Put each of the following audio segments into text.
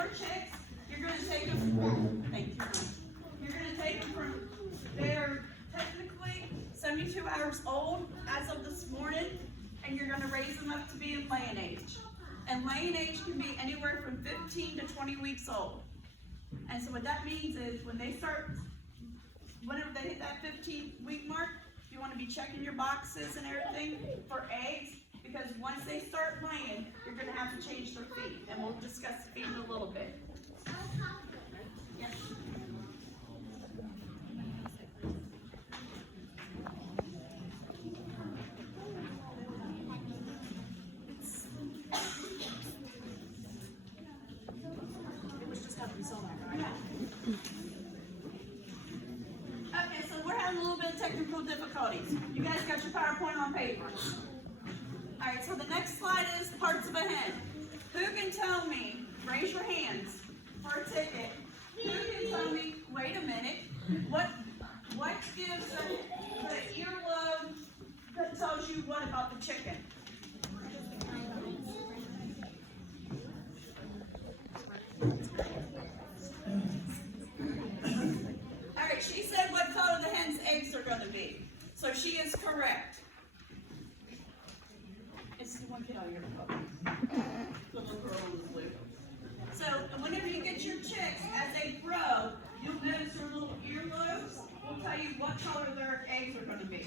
4 chicks, you're going to take them, thank you, you're going to take them from, they're technically 72 hours old as of this morning, and you're going to raise them up to be in laying age. And laying age can be anywhere from 15 to 20 weeks old. And so what that means is when they start, whenever they hit that 15-week mark, you want to be checking your boxes and everything for eggs, because once they start laying, you're going to have to change their feed, and we'll discuss the feed in a little bit. Yes. Okay, so we're having a little bit of technical difficulties. You guys got your PowerPoint on paper. Alright, so the next slide is parts of a hen. Who can tell me, raise your hands for a ticket, who can tell me, wait a minute, what gives the earlobe that tells you what about the chicken? Alright, she said what color the hen's eggs are going to be. So she is correct. It's the one kid out here. The little girl in the blue. So whenever you get your chicks, as they grow, you'll notice their little earlobes will tell you what color their eggs are going to be.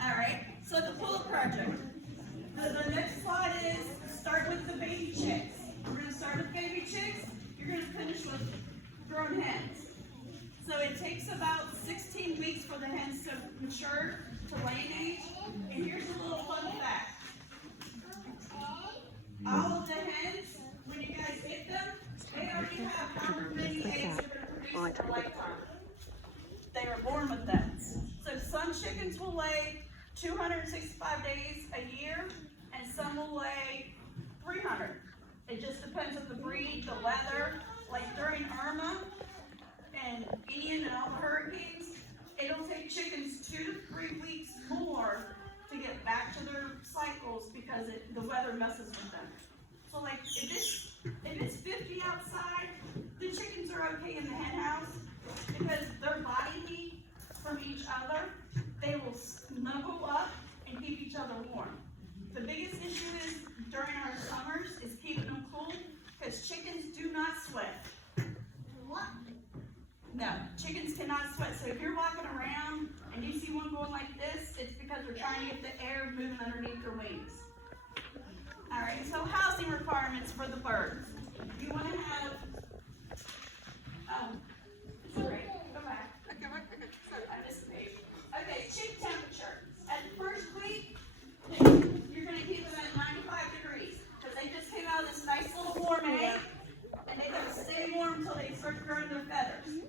Alright, so the Pullet Project. The next slide is start with the baby chicks. We're going to start with baby chicks. You're going to finish with grown hens. So it takes about 16 weeks for the hens to mature to laying age. And here's a little fun fact. All of the hens, when you guys get them, they already have how many eggs they're going to produce in their lifetime. They are born with that. So some chickens will lay 265 days a year, and some will lay 300. It just depends on the breed, the weather. Like during Irma and Ian and all the hurricanes, it'll take chickens 2 to 3 weeks more to get back to their cycles because the weather messes with them. So like if it's 50 outside, the chickens are okay in the hen house because their body heat from each other, they will snuggle up and keep each other warm. The biggest issue is during our summers is keeping them cool because chickens do not sweat. What? No, chickens cannot sweat. So if you're walking around and you see one going like this, it's because they're trying to get the air moving underneath their wings. All right, so housing requirements for the birds. You want to have, it's all right, go back. Okay, I missed the page. Okay, chick temperature. At the first week, you're going to keep them at 95 degrees because they just came out of this nice little warm egg, and they got to stay warm until they start growing their feathers.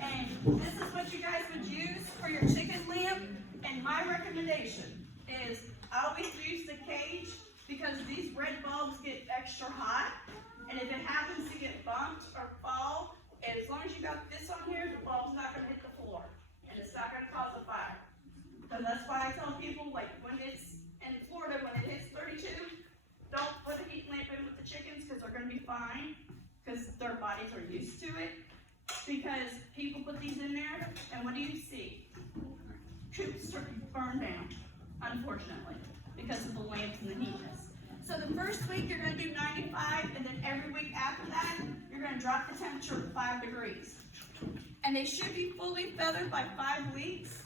And this is what you guys would use for your chicken lamp. And my recommendation is always use the cage because these red bulbs get extra hot. And if it happens to get bumped or fall, as long as you got this on here, the bulb's not going to hit the floor. And it's not going to cause a fire. So that's why I tell people, like when it's in Florida, when it hits 32, don't put a heat lamp in with the chickens because they're going to be fine because their bodies are used to it. Because people put these in there, and what do you see? Coops start to burn down, unfortunately, because of the lamps and the heatness. So the first week you're going to do 95, and then every week after that, you're going to drop the temperature to 5 degrees. And they should be fully feathered by 5 weeks.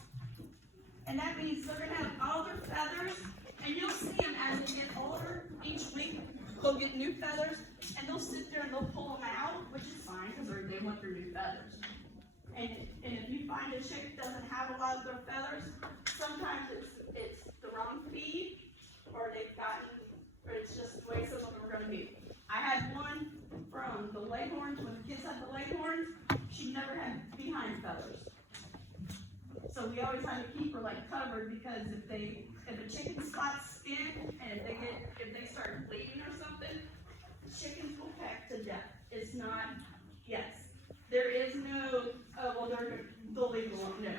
And that means they're going to have all their feathers, and you'll see them as they get older. Each week, they'll get new feathers, and they'll sit there and they'll pull them out, which is fine because they want their new feathers. And if you find a chick doesn't have a lot of their feathers, sometimes it's the wrong feed, or it's just the way some of them are going to be. I had one from the Leghorns, when the kids had the Leghorns, she never had behind feathers. So we always had to keep her like covered because if a chicken spots skin and if they start bleeding or something, chickens will peck to death. It's not, yes. There is no, oh, well, they'll leave it alone. No.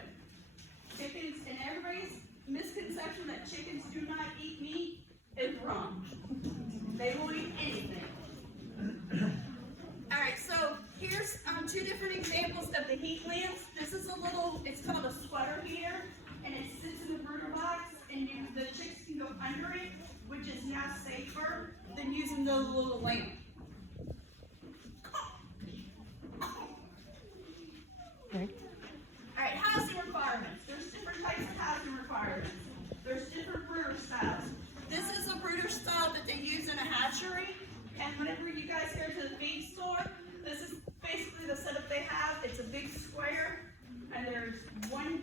Chickens, and everybody's misconception that chickens do not eat meat is wrong. They will eat anything. Alright, so here's two different examples of the heat lamps. This is a little, it's called a sweater heater, and it sits in the brooder box, and the chicks can go under it, which is now safer than using the little lamp. Okay. Alright, housing requirements. There's different types of housing requirements. There's different brooder styles. This is a brooder style that they use in a hatchery, and whenever you guys go to the feed store, this is basically the setup they have. It's a big square, and there's one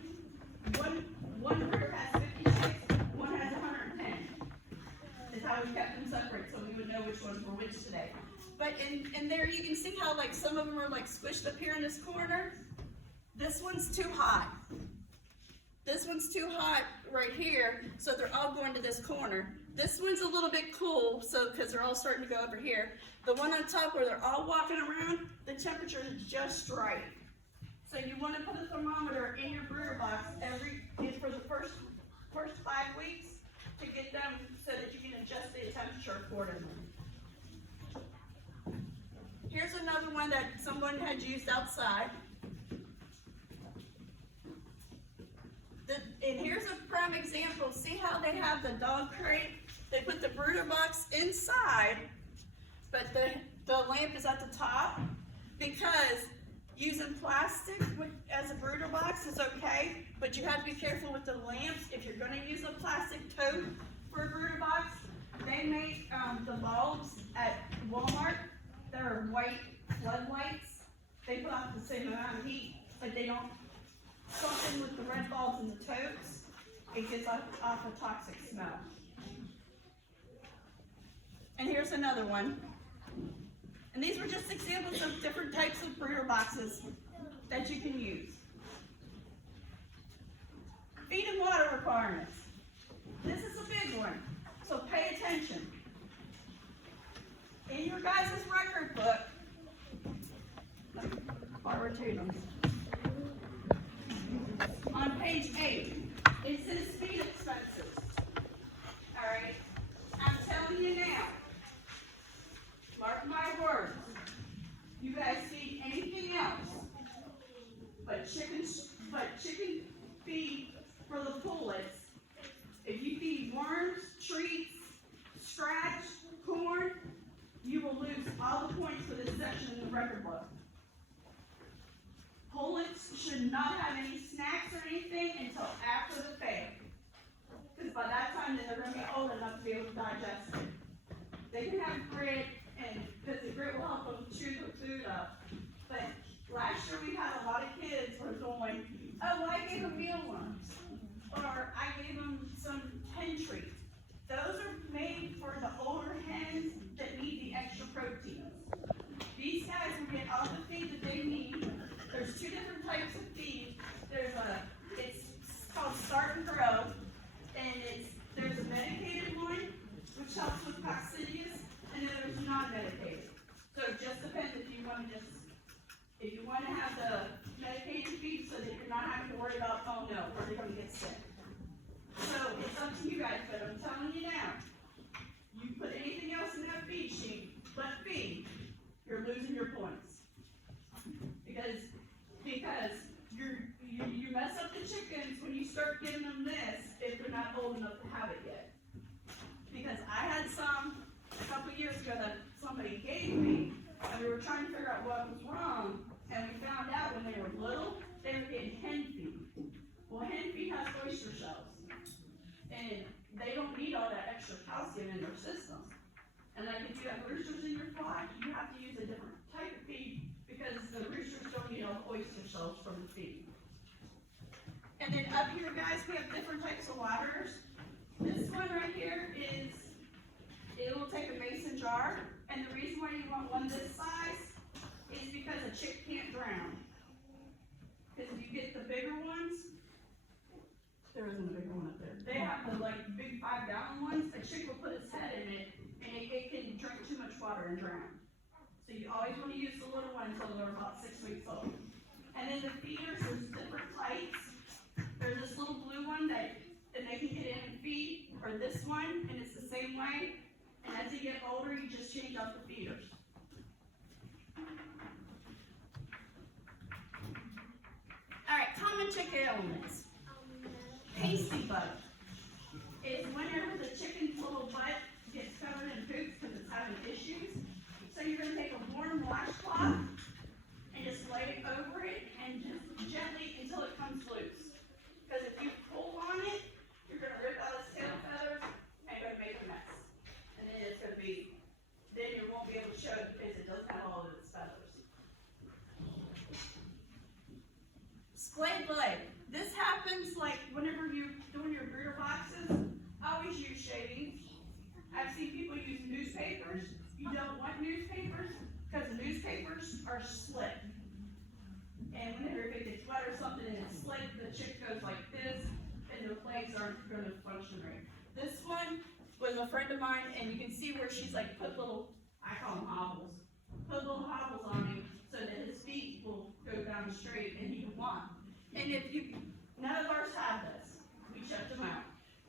brooder has 50 chicks, one has 110. Is how we kept them separate, so we would know which ones were which today. But in there you can see how like some of them are like squished up here in this corner. This one's too hot. This one's too hot right here, so they're all going to this corner. This one's a little bit cool, so because they're all starting to go over here. The one on top where they're all walking around, the temperature is just right. So you want to put a thermometer in your brooder box for the first 5 weeks to get them so that you can adjust the temperature accordingly. Here's another one that someone had used outside. And here's a prime example. See how they have the dog crate? They put the brooder box inside, but the lamp is at the top, because using plastic as a brooder box is okay, but you have to be careful with the lamps. If you're going to use a plastic tote for a brooder box, they make the bulbs at Walmart that are white floodlights. They put off the same amount of heat, but they don't. Something with the red bulbs in the totes, it gives off a toxic smell. And here's another one. And these were just examples of different types of brooder boxes that you can use. Feed and water requirements. This is a big one, so pay attention. In your guys' record book, forward to them. On page 8, it says feed expenses. Alright, I'm telling you now, mark my words, you guys feed anything else but chicken feed for the pullets. If you feed worms, treats, scratch, corn, you will lose all the points for this section in the record book. Pullets should not have any snacks or anything until after the fair. Because by that time, then they're going to be old enough to be able to digest it. They can have grit, and because the grit will help them chew the food up. But last year we had a lot of kids who were going, oh, well, I gave them mealworms. Or I gave them some hen treats. Those are made for the older hens that need the extra protein. These guys will get all the feed that they need. There's two different types of feed. It's called Start and Grow, and there's a medicated one, which helps with coccidias, and then there's non-medicated. So it just depends if you want to have the medicated feed so that you're not having to worry about, oh no, are they going to get sick? So it's up to you guys, but I'm telling you now, you put anything else in that feed sheet but feed, you're losing your points. Because you mess up the chickens when you start giving them this if they're not old enough to have it yet. Because I had some a couple years ago that somebody gave me, and we were trying to figure out what was wrong, and we found out when they were little, they were getting hen feed. Well, hen feed has oyster shells, and they don't need all that extra calcium in their system. And like if you have roosters in your flock, you have to use a different type of feed because the roosters don't need all the oyster shells from the feed. And then up here, guys, we have different types of waters. This one right here it will take a mason jar, and the reason why you want one this size is because a chick can't drown. Because if you get the bigger ones, there isn't a bigger one up there. They have the like big 5-gallon ones. A chick will put its head in it, and it can drink too much water and drown. So you always want to use the little one until they're about 6 weeks old. And then the feeders, there's different types. There's this little blue one that they can get in and feed, or this one, and it's the same way. And as you get older, change out the feeders. Alright, common chicken ailments. Pasty butt is whenever the chicken's little butt gets covered in poops because it's having issues. So you're going to take a warm washcloth and just lay it over it and just gently until it comes loose. Because if you pull on it, you're going to rip out its tail feathers and going to make a mess. And then it's going to be, then you won't be able to show it because it doesn't have all of its feathers. Splayed leg. This happens like whenever you're doing your breeder boxes. Always use shavings. I've seen people use newspapers. You don't want newspapers because newspapers are slick. And whenever it gets wet or something and it's slick, the chick goes like this and the legs aren't going to function right. This one was a friend of mine, and you can see where she's like put little, I call them hobbles, put little hobbles on him so that his feet will go down straight and he can walk. And if you, none of ours have this. We checked them out.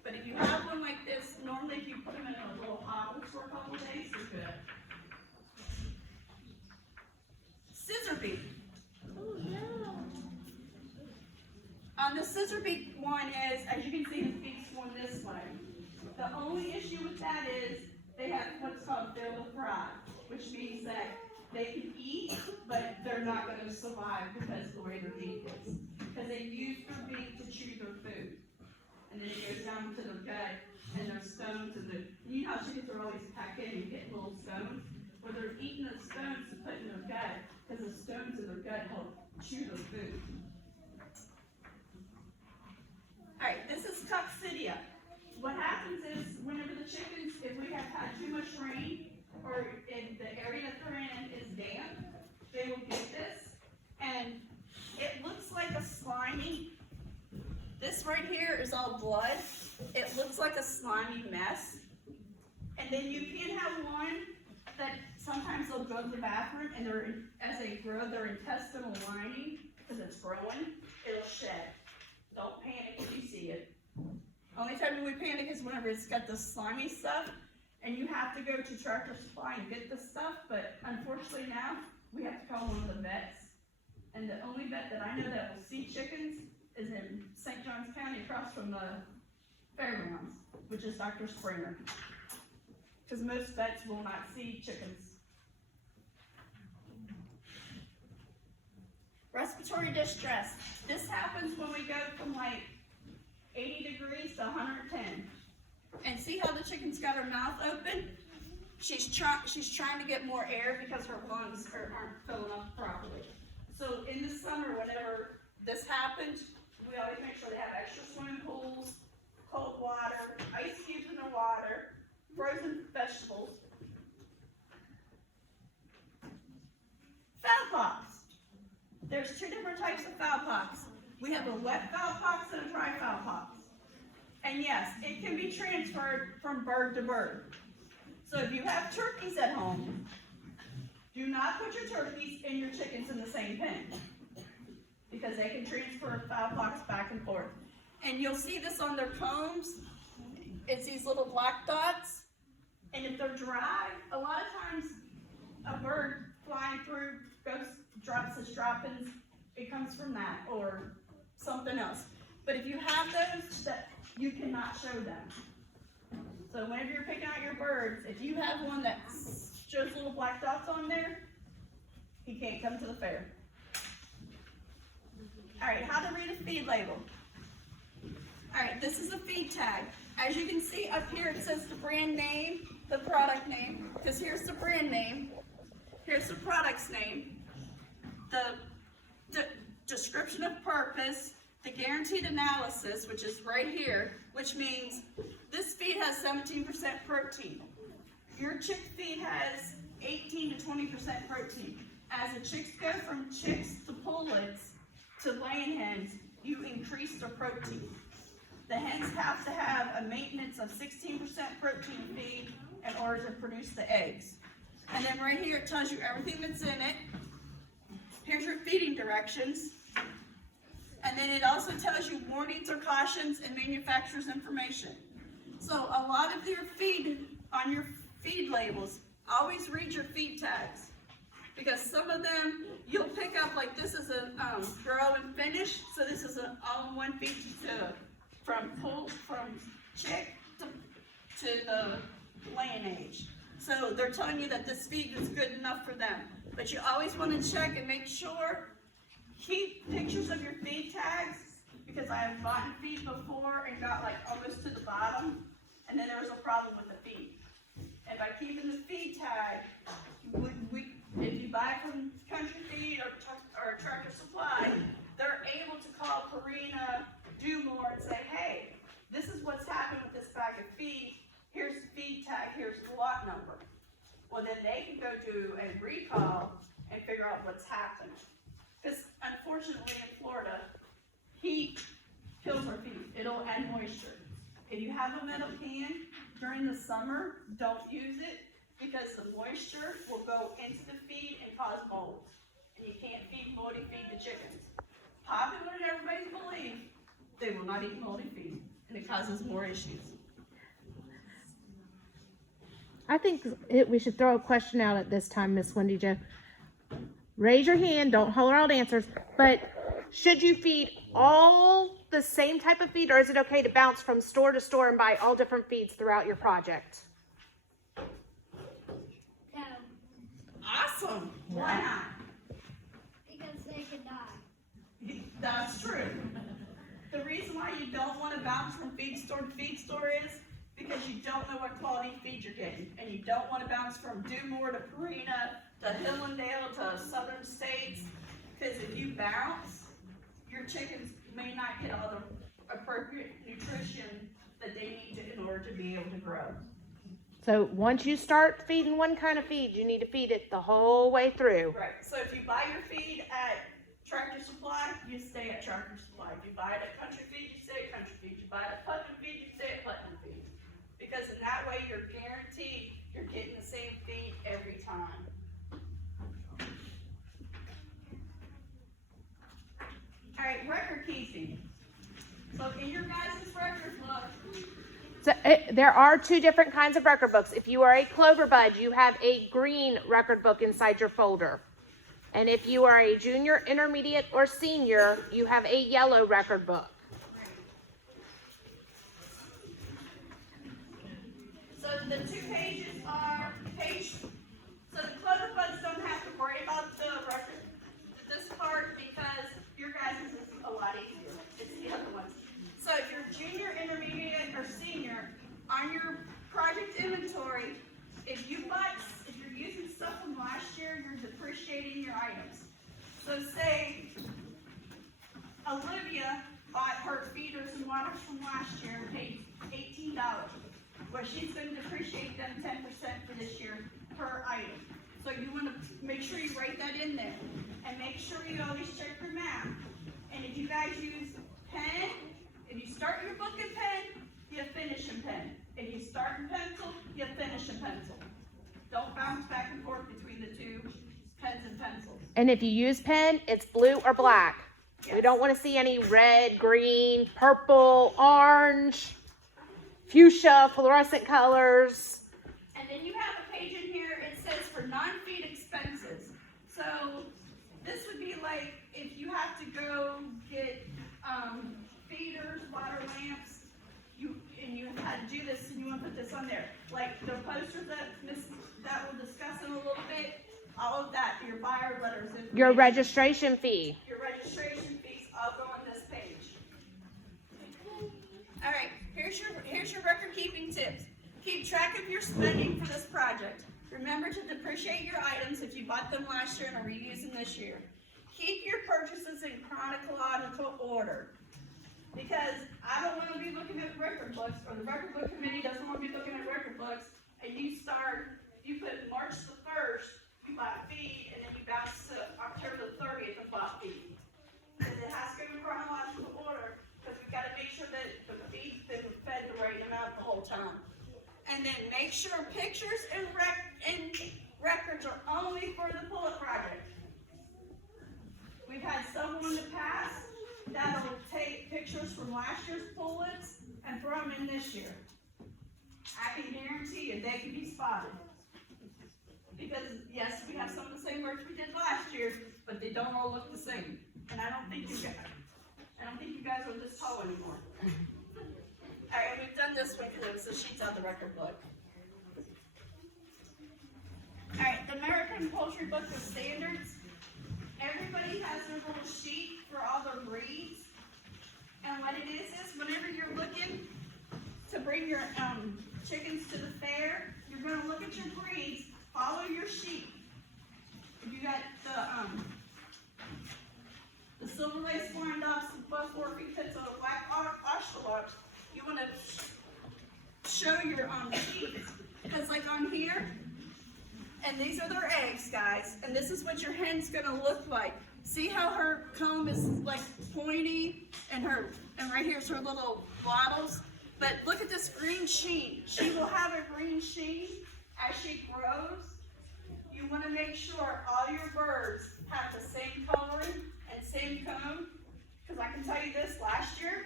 But if you have one like this, normally if you put them in a little hobbles for a couple of days, they're good. Scissor beak. Oh no. On the scissor beak one is, as you can see, the beak's one this way. The only issue with that is they have what's called fill to fry, which means that they can eat, but they're not going to survive because of the way their beak is. Because they use their beak to chew their food. And then it goes down to their gut, and there's stones in the, you know how chickens are always pecking and get little stones? Well, they're eating the stones to put in their gut, because the stones in their gut help chew their food. Alright, this is coccidia. What happens is, whenever the chickens, if we have had too much rain, or if the area that they're in is damp, they will get this, and it looks like a slimy. This right here is all blood. It looks like a slimy mess. And then you can have one that sometimes they'll go to the bathroom and as they grow, their intestinal lining, because it's growing, it'll shed. Don't panic if you see it. Only time we panic is whenever it's got the slimy stuff and you have to go to Tractor Supply and get the stuff, but unfortunately now we have to call one of the vets. And the only vet that I know that will see chickens is in St. Johns County across from the fairgrounds, which is Dr. Springer. Because most vets will not see chickens. Respiratory distress. This happens when we go from like 80 degrees to 110. And see how the chicken's got her mouth open? She's trying to get more air because her lungs aren't filling up properly. So in the summer, whenever this happens, we always make sure they have extra swimming pools, cold water, ice cubes in the water, frozen vegetables. Fowl pox. There's two different types of fowl pox. We have a wet fowl pox and a dry fowl pox. And yes, it can be transferred from bird to bird. So if you have turkeys at home, do not put your turkeys and your chickens in the same pen, because they can transfer fowl pox back and forth. And you'll see this on their combs. It's these little black dots. And if they're dry, a lot of times a bird flying through drops its droppings. It comes from that or something else. But if you have those, that you cannot show them. So whenever you're picking out your birds, if you have one that shows little black dots on there, he can't come to the fair. Alright, how to read a feed label. Alright, this is a feed tag. As you can see up here, it says the brand name, the product name, because here's the brand name, here's the product's name, the description of purpose, the guaranteed analysis, which is right here, which means this feed has 17% protein. Your chick feed has 18 to 20% protein. As the chicks go from chicks to pullets to laying hens, you increase their protein. The hens have to have a maintenance of 16% protein feed in order to produce the eggs. And then right here it tells you everything that's in it. Here's your feeding directions. And then it also tells you warnings or cautions and manufacturer's information. So a lot of your feed, on your feed labels, always read your feed tags. Because some of them, you'll pick up, like this is a grow and finish, so this is an all-in-one feed from chick to the laying age. So they're telling you that this feed is good enough for them. But you always want to check and make sure, keep pictures of your feed tags, because I have bought feed before and got like almost to the bottom, and then there was a problem with the feed. And by keeping the feed tag, if you buy from Country Feed or Tractor Supply, they're able to call Purina, do more, and say, hey, this is what's happened with this bag of feed. Here's the feed tag, here's the lot number. Well, then they can go do a recall and figure out what's happened. Because unfortunately in Florida, heat kills our feed. It'll add moisture. If you have a metal can during the summer, don't use it, because the moisture will go into the feed and cause mold. And you can't moldy feed the chickens. Popular in everybody's belief, they will not eat moldy feed, and it causes more issues. I think we should throw a question out at this time, Miss Wendy Jo. Raise your hand, don't holler out answers, but should you feed all the same type of feed, or is it okay to bounce from store to store and buy all different feeds throughout your project? No, Awesome. Why not? because they could die. That's true. The reason why you don't want to bounce from feed store to feed store is because you don't know what quality feed you're getting. And you don't want to bounce from Do More to Purina to Hillendale to Southern States. Because if you bounce, your chickens may not get all the appropriate nutrition that they need in order to be able to grow. So once you start feeding one kind of feed, you need to feed it the whole way through. Right. So if you buy your feed at Tractor Supply, you stay at Tractor Supply. If you buy it at Country Feed, you stay at Country Feed. You buy it at Putnam Feed, you stay at Putnam Feed. Because in that way, you're guaranteed you're getting the same feed every time. All right, record keeping. So in your guys' record book, So there are two different kinds of record books. If you are a Clover Bud, you have a green record book inside your folder. And if you are a junior, intermediate, or senior, you have a yellow record book. so the 2 pages are so the Clover Buds don't have to worry about the record, this part, because your guys' is a lot easier. It's the other ones. So if you're junior, intermediate, or senior, on your project inventory, if you're using stuff from last year, you're depreciating your items. So say Olivia bought her feeders and waters from last year and paid $18. Well, she's going to depreciate them 10% for this year per item. So you want to make sure you write that in there. And make sure you always check your math. And if you guys use pen, if you start your book in pen, you finish in pen. If you start in pencil, you finish in pencil. Don't bounce back and forth between the two, pens and pencils. And if you use pen, it's blue or black. Yes. We don't want to see any red, green, purple, orange, fuchsia, fluorescent colors. And then you have a page in here, it says for non-feed expenses. So this would be like if you have to go get feeders, water lamps, and you had to do this and you want to put this on there. Like the posters that we'll discuss in a little bit, all of that, your buyer letters. Your registration fee. Your registration fees all go on this page. All right, here's your record keeping tips. Keep track of your spending for this project. Remember to depreciate your items if you bought them last year and are reusing this year. Keep your purchases in chronological order. Because I don't want to be looking at record books, or the record book committee doesn't want to be looking at record books, and you put March the 1st, you bought feed, and then you bounce to October the 30th and bought feed. Because it has to go in chronological order, because we've got to make sure that the feed's been fed the right amount the whole time. And then make sure pictures and records are only for the Pullet Project. We've had someone in the past that'll take pictures from last year's pullets and throw them in this year. I can guarantee you they can be spotted. Because yes, we have some of the same birds we did last year, but they don't all look the same. And I don't think you guys are this tall anymore. Alright, and we've done this one because it was the sheets out of the record book. Alright, the American Poultry Book of Standards. Everybody has their little sheet for all their breeds. And what it is whenever you're looking to bring your chickens to the fair, you're going to look at your breeds, follow your sheet. If you got the silver lace Wyandottes, the buff Orpingtons, or the black Oshkosh, you want to show your sheets. Because like on here, and these are their eggs, guys, and this is what your hen's going to look like. See how her comb is like pointy, and right here's her little wattles. But look at this green sheen. She will have a green sheen as she grows. You want to make sure all your birds have the same coloring and same comb. Because I can tell you this, last year,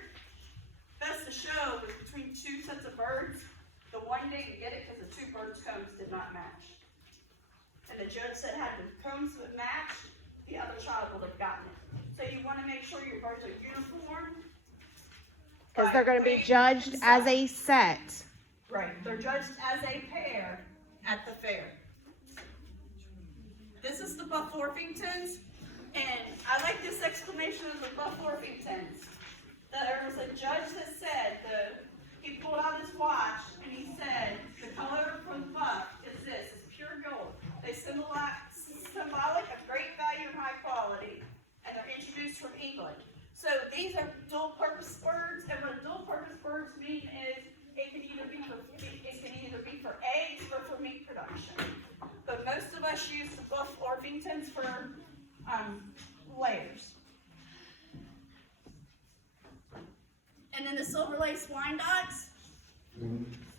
best of show was between two sets of birds. The one didn't get it because the two birds' combs did not match. And the judge said had the combs would match, the other child would have gotten it. So you want to make sure your birds are uniform. Because they're going to be judged as a set. Right, they're judged as a pair at the fair. This is the Buff Orpingtons, and I like this exclamation of the Buff Orpingtons. There was a judge that said, he pulled out his watch, and he said, the color for the buff is this, it's pure gold. They symbolic of great value and high quality, and they're introduced from England. So these are dual-purpose birds, and what dual-purpose birds mean is it can either be for eggs or for meat production. But most of us use the Buff Orpingtons for layers. And then the silver lace Wyandottes.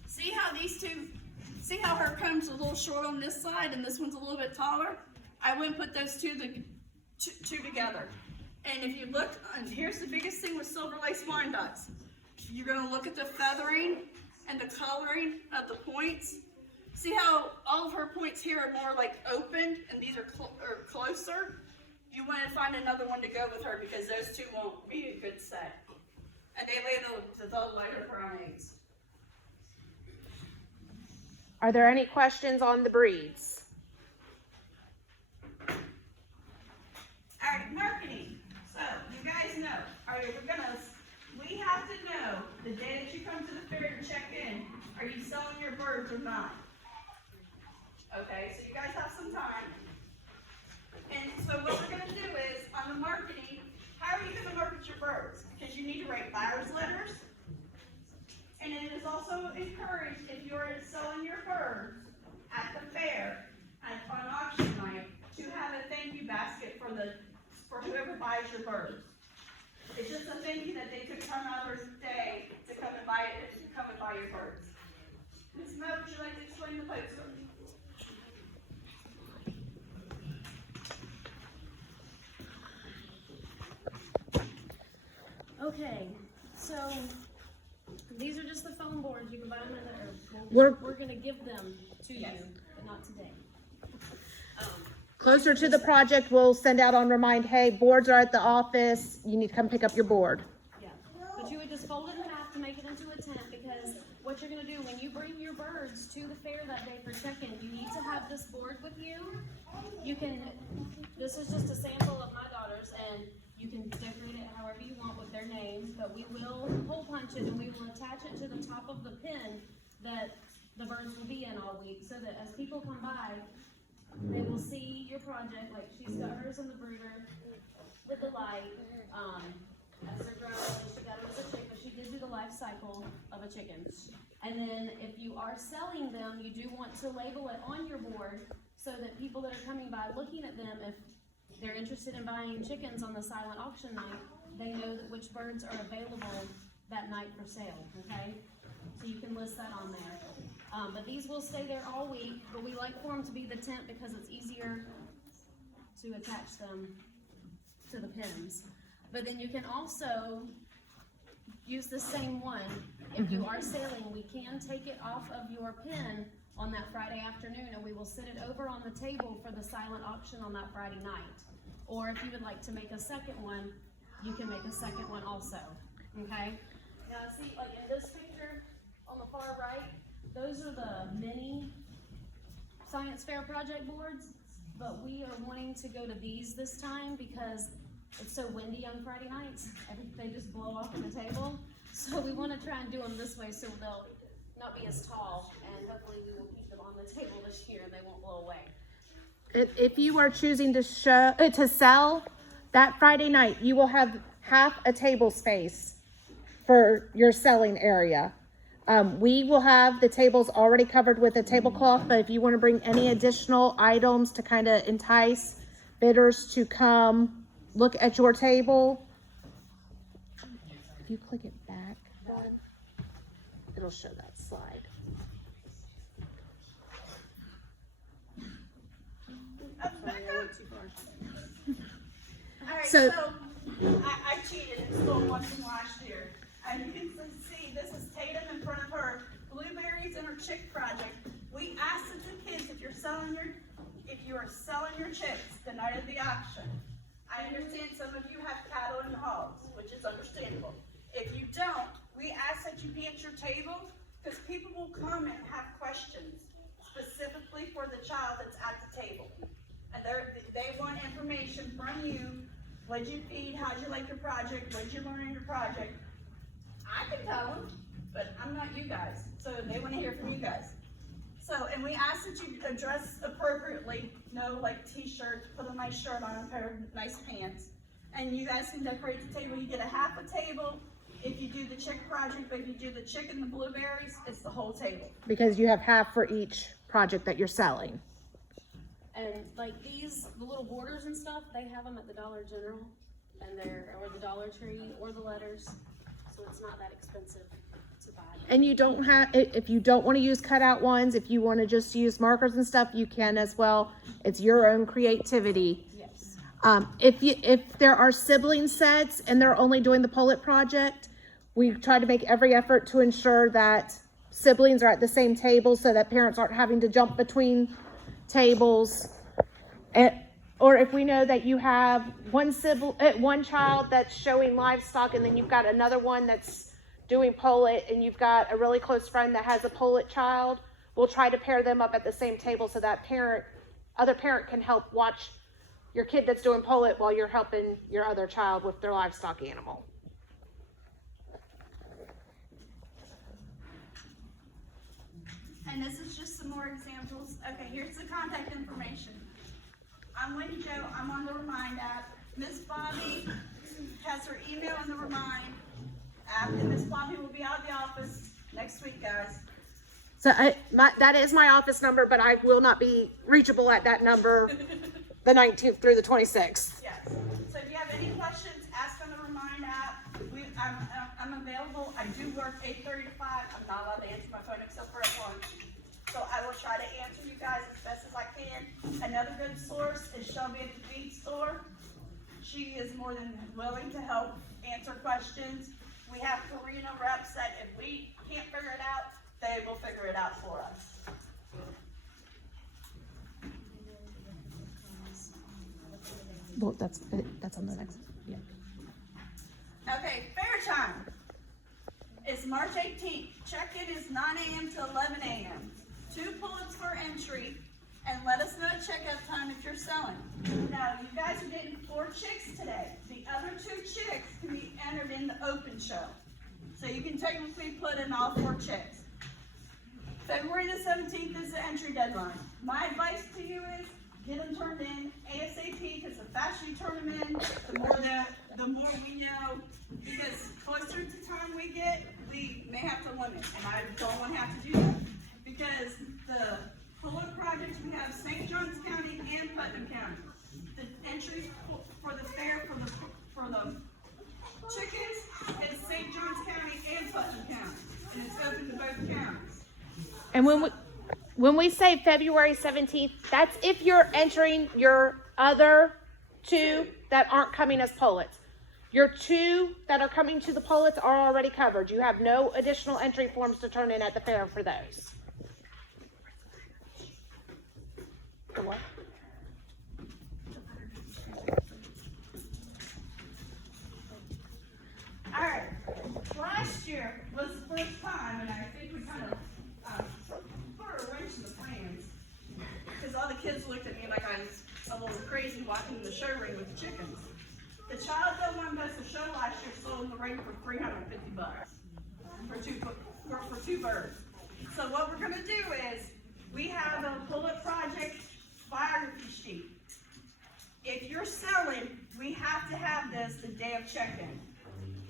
See how her comb's a little short on this side and this one's a little bit taller? I went and put those two together. And if you look, and here's the biggest thing with silver lace Wyandottes. You're going to look at the feathering and the coloring of the points. See how all of her points here are more like opened and these are closer? You want to find another one to go with her because those two won't be a good set. And they lay the lighter brown eggs. Are there any questions on the breeds? Alright, marketing. So, you guys know, we have to know the day that you come to the fair to check in, are you selling your birds or not? Okay, so you guys have some time. And so what we're going to do is, on the marketing, how are you going to market your birds? Because you need to write buyer's letters. And it is also encouraged, if you're selling your birds at the fair, on auction night, to have a thank you basket for whoever buys your birds. It's just a thank you that they took time out of their day to come and buy your birds. Ms. Mo, would you like to explain the poster? Okay, so these are just the foam boards. You can buy them in We're going to give them to you, but not today. closer to the project. We'll send out on remind, hey, boards are at the office. You need to come pick up your board. Yeah, but you would just fold it in half to make it into a tent, because what you're going to do when you bring your birds to the fair that day for check-in, you need to have this board with you. This is just a sample of my daughter's, and you can decorate it however you want with their names, but we will hole punch it and we will attach it to the top of the pen that the birds will be in all week, so that as people come by, they will see your project. Like she's got hers in the brooder with the light. As they're growing, she got it as a chick, but she did do the life cycle of a chicken. And then if you are selling them, you do want to label it on your board so that people that are coming by looking at them, if they're interested in buying chickens on the silent auction night, they know that which birds are available that night for sale, okay? So you can list that on there. But these will stay there all week, but we like for them to be the tent because it's easier to attach them to the pins. But then you can also use the same one. If you are selling, we can take it off of your pin on that Friday afternoon, and we will sit it over on the table for the silent auction on that Friday night. Or if you would like to make a second one, you can make a second one also, okay? Now see, like in this picture on the far right, those are the mini science fair project boards, but we are wanting to go to these this time because it's so windy on Friday nights. They just blow off the table. So we want to try and do them this way so they'll not be as tall, and hopefully we will keep them on the table this year and they won't blow away. If you are choosing to sell that Friday night, you will have half a table space for your selling area. We will have the tables already covered with a tablecloth, but if you want to bring any additional items to kind of entice bidders to come look at your table, if you click it back, it'll show that slide. Alright, So- so I cheated and stole one from last year. And you can see, this is Tatum in front of her blueberries and her chick project. We asked the kids, if you are selling your chicks the night of the auction. I understand some of you have cattle in the hogs, which is understandable. If you don't, we ask that you be at your table, because people will come and have questions specifically for the child that's at the table. And they want information from you. What'd you feed? How'd you like your project? What'd you learn in your project? I can tell them, but I'm not you guys. So they want to hear from you guys. So, and we ask that you dress appropriately. No, like t-shirts, put a nice shirt on, a pair of nice pants. And you guys can decorate the table. You get a half a table if you do the chick project, but if you do the chick and the blueberries, it's the whole table. Because you have half for each project that you're selling. And like these, the little borders and stuff, they have them at the Dollar General, and or the Dollar Tree, or the Letters, so it's not that expensive to buy. And you don't have, if you don't want to use cutout ones, if you want to just use markers and stuff, you can as well. It's your own creativity. Yes. If there are sibling sets and they're only doing the Pullet Project, we try to make every effort to ensure that siblings are at the same table so that parents aren't having to jump between tables. Or if we know that you have one child that's showing livestock, and then you've got another one that's doing pullet, and you've got a really close friend that has a pullet child, we'll try to pair them up at the same table so that other parent can help watch your kid that's doing pullet while you're helping your other child with their livestock animal. And this is just some more examples. Okay, here's the contact information. I'm Wendy Jo. I'm on the Remind app. Miss Bobby has her email in the Remind app, and Miss Bobby will be out of the office next week, guys. So that is my office number, but I will not be reachable at that number the 19th through the 26th. Yes. So if you have any questions, ask on the Remind app. I'm available. I do work 8:30 to 5. I'm not allowed to answer my phone except for at lunch. So I will try to answer you guys as best as I can. Another good source is Shelby at the feed store. She is more than willing to help answer questions. We have Karina reps that if we can't figure it out, they will figure it out for us. Well, that's on the next. Yeah. Okay, fair time. It's March 18th. Check-in is 9 a.m. to 11 a.m. 2 pullets for entry, and let us know at checkout time if you're selling. Now, you guys are getting 4 chicks today. The other 2 chicks can be entered in the open show. So you can technically put in all 4 chicks. February the 17th is the entry deadline. My advice to you is get them turned in ASAP, because the faster you turn them in, the more we know. Because closer to time we get, we may have to limit, and I don't want to have to do that. Because the Pullet Project, we have St. Johns County and Putnam County. The entries for the fair for the chickens is St. Johns County and Putnam County, and it's open to both counties. And when we say February 17th, that's if you're entering your other 2 that aren't coming as pullets. Your 2 that are coming to the pullets are already covered. You have no additional entry forms to turn in at the fair for those. 4. All right. Last year was the first time, and I think we kind of put a wrench in the plans because all the kids looked at me like I was a little crazy walking the show ring with the chickens. The child that won Best of Show last year sold the ring for $350 for two birds. So what we're gonna do is we have a Pullet Project biography sheet. If you're selling, we have to have this the day of check-in.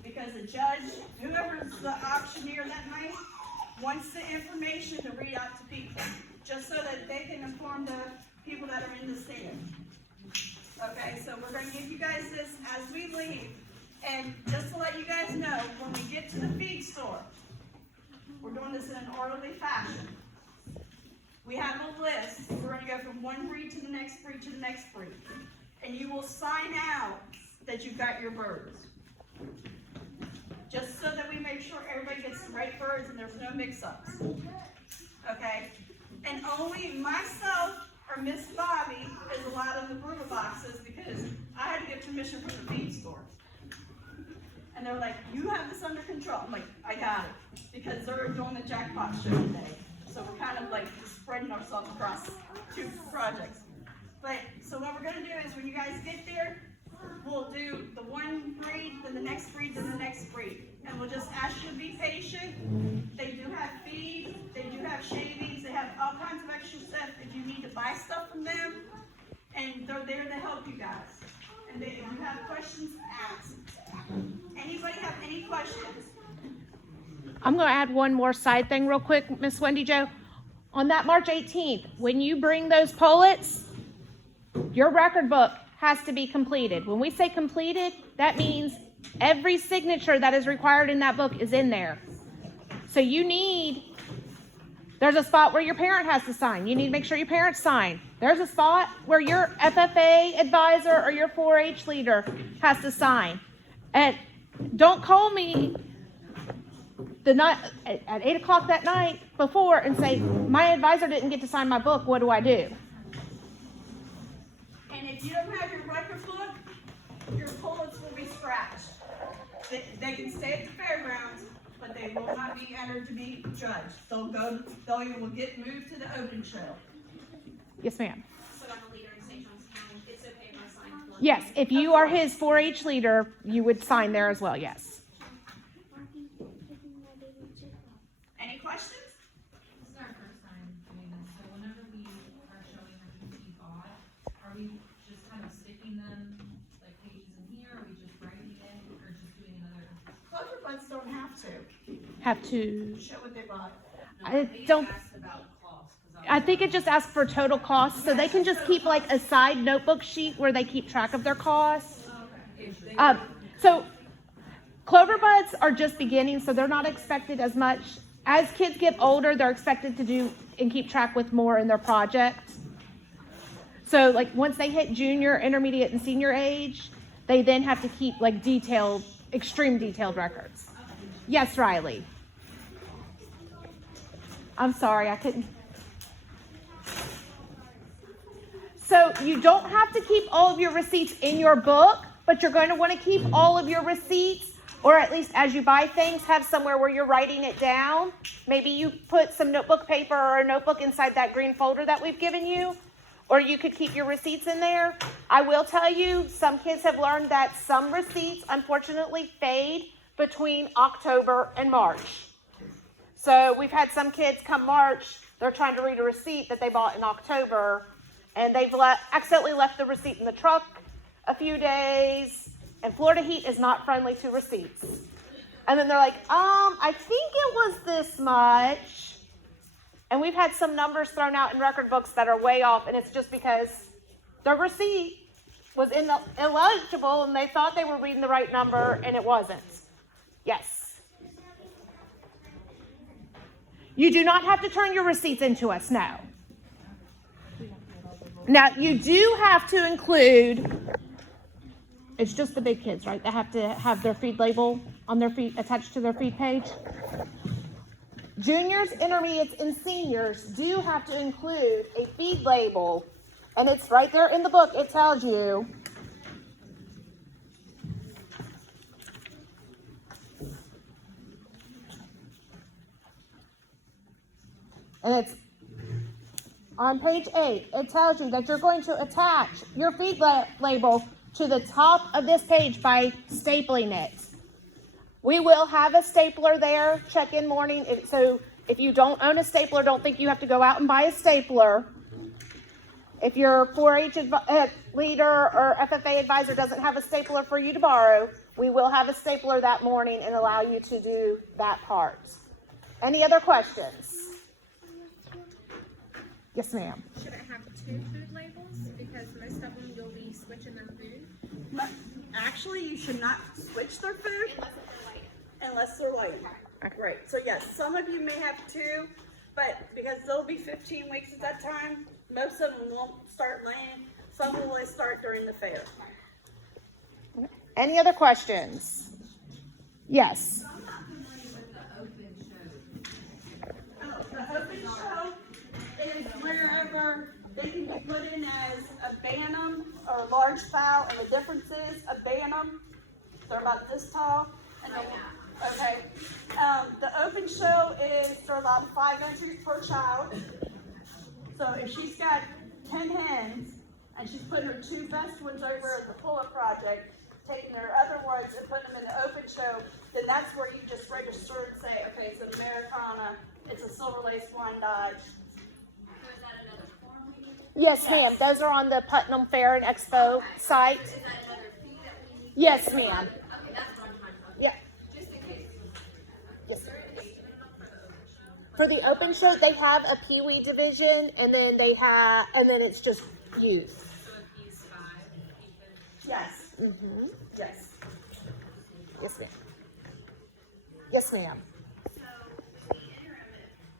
Because the judge, whoever's the auctioneer that night, wants the information to read out to people, just so that they can inform the people that are in the stand. Okay, so we're gonna give you guys this as we leave, and just to let you guys know, when we get to the feed store, we're doing this in an orderly fashion. We have a list. We're gonna go from one breed to the next breed to the next breed, and you will sign out that you've got your birds. Just so that we make sure everybody gets the right birds and there's no mix-ups. Okay? And only myself or Miss Bobby is allowed in the brood boxes because I had to get permission from the feed store. And they were like, you have this under control. I'm like, I got it. Because they're doing the jackpot show today. So we're kind of like spreading ourselves across 2 projects. But, so what we're gonna do is when you guys get there, we'll do the one breed, then the next breed, then the next breed. And we'll just ask you to be patient. They do have feed, they do have shavings, they have all kinds of extra stuff if you need to buy stuff from them. And they're there to help you guys. And if you have questions, ask. Anybody have any questions? I'm going to add one more side thing real quick, Miss Wendy Jo. On that March 18th, when you bring those pullets, your record book has to be completed. When we say completed, that means every signature that is required in that book is in there. So there's a spot where your parent has to sign. You need to make sure your parents sign. There's a spot where your FFA advisor or your 4-H leader has to sign. And don't call me the night at 8 o'clock that night before and say, my advisor didn't get to sign my book, what do I do? And if you don't have your record book, your pullets will be scratched. They can stay at the fairgrounds, but they will not be entered to be judged. They will get moved to the open show. Yes, ma'am. So I'm a leader in St. John's County. It's okay if I sign one. Yes, if you are his 4-H leader, you would sign there as well, yes. Any questions? This is our first time doing this, so whenever we are showing the we bought, are we just kind of sticking them like pages in here, or are we just writing it, or just doing another? Clover buds don't have to Have to, show what they bought. I don't, I think it just asks for total costs, so they can just keep like a side notebook sheet where they keep track of their costs. So Clover buds are just beginning, so they're not expected as much. As kids get older, they're expected to do and keep track with more in their projects. So like once they hit junior, intermediate, and senior age, they then have to keep like detailed, extreme detailed records. Yes, Riley. I'm sorry, I couldn't. So you don't have to keep all of your receipts in your book, but you're going to want to keep all of your receipts, or at least as you buy things, have somewhere where you're writing it down. Maybe you put some notebook paper or a notebook inside that green folder that we've given you, or you could keep your receipts in there. I will tell you, some kids have learned that some receipts unfortunately fade between October and March. So we've had some kids come March, they're trying to read a receipt that they bought in October, and they've accidentally left the receipt in the truck a few days, and Florida heat is not friendly to receipts. And then they're like, I think it was this much. And we've had some numbers thrown out in record books that are way off, and it's just because their receipt was illegible, and they thought they were reading the right number, and it wasn't. Yes. You do not have to turn your receipts into us, no. Now, you do have to include, it's just the big kids, right? They have to have their feed label on their feed, attached to their feed page. Juniors, intermediates, and seniors do have to include a feed label And it's right there in the book. It tells you. And it's on page 8. It tells you that you're going to attach your feed label to the top of this page by stapling it. We will have a stapler there, check-in morning. So if you don't own a stapler, don't think you have to go out and buy a stapler. If your 4-H leader or FFA advisor doesn't have a stapler for you to borrow, we will have a stapler that morning and allow you to do that part. Any other questions? Yes, ma'am. Should it have 2 food labels? Because most of them you'll be switching their food. Actually, you should not switch their food unless they're light. Right. So yes, some of you may have 2, but because they'll be 15 weeks at that time, most of them won't start laying. Some will start during the fair. Any other questions? Yes. I'm not familiar with the open show. The open show is wherever they can be put in as a bantam or a large fowl, and the difference is a bantam, they're about this tall. And okay. The open show is they're allowed 5 entries per child. So if she's got 10 hens and she's putting her 2 best ones over in the Pullet Project, taking her other ones and putting them in the open show, then that's where you just register and say, okay, it's an Americana, it's a silver lace wine Dodge. Yes, ma'am. Those are on the Putnam Fair and Expo site. Is that another fee that we need? Yes, ma'am. Okay, that's what I'm trying to. Yeah. Just in case. Yes. For the open show, they have a Pee-wee division, and then it's just youth. So if he's 5, he could. Yes. Mm-hmm. Yes. Yes, ma'am. Yes, ma'am. So, the interim,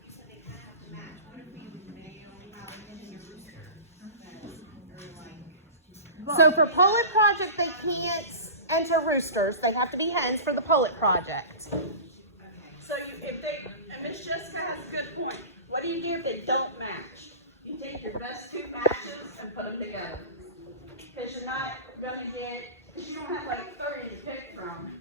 you said they kind of have to match. What if we may only have a hen and a rooster? Or like. So for Pullet Project, they can't enter roosters. They have to be hens for the Pullet Project. So if they, and Miss Jessica has a good point. What do you do if they don't match? You take your best 2 matches and put them together. Because you're not gonna get, because you don't have like 30 to pick from.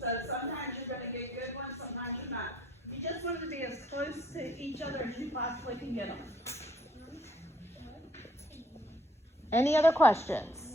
So sometimes you're gonna get good ones, sometimes you're not. You just want them to be as close to each other as you possibly can get them. Any other questions?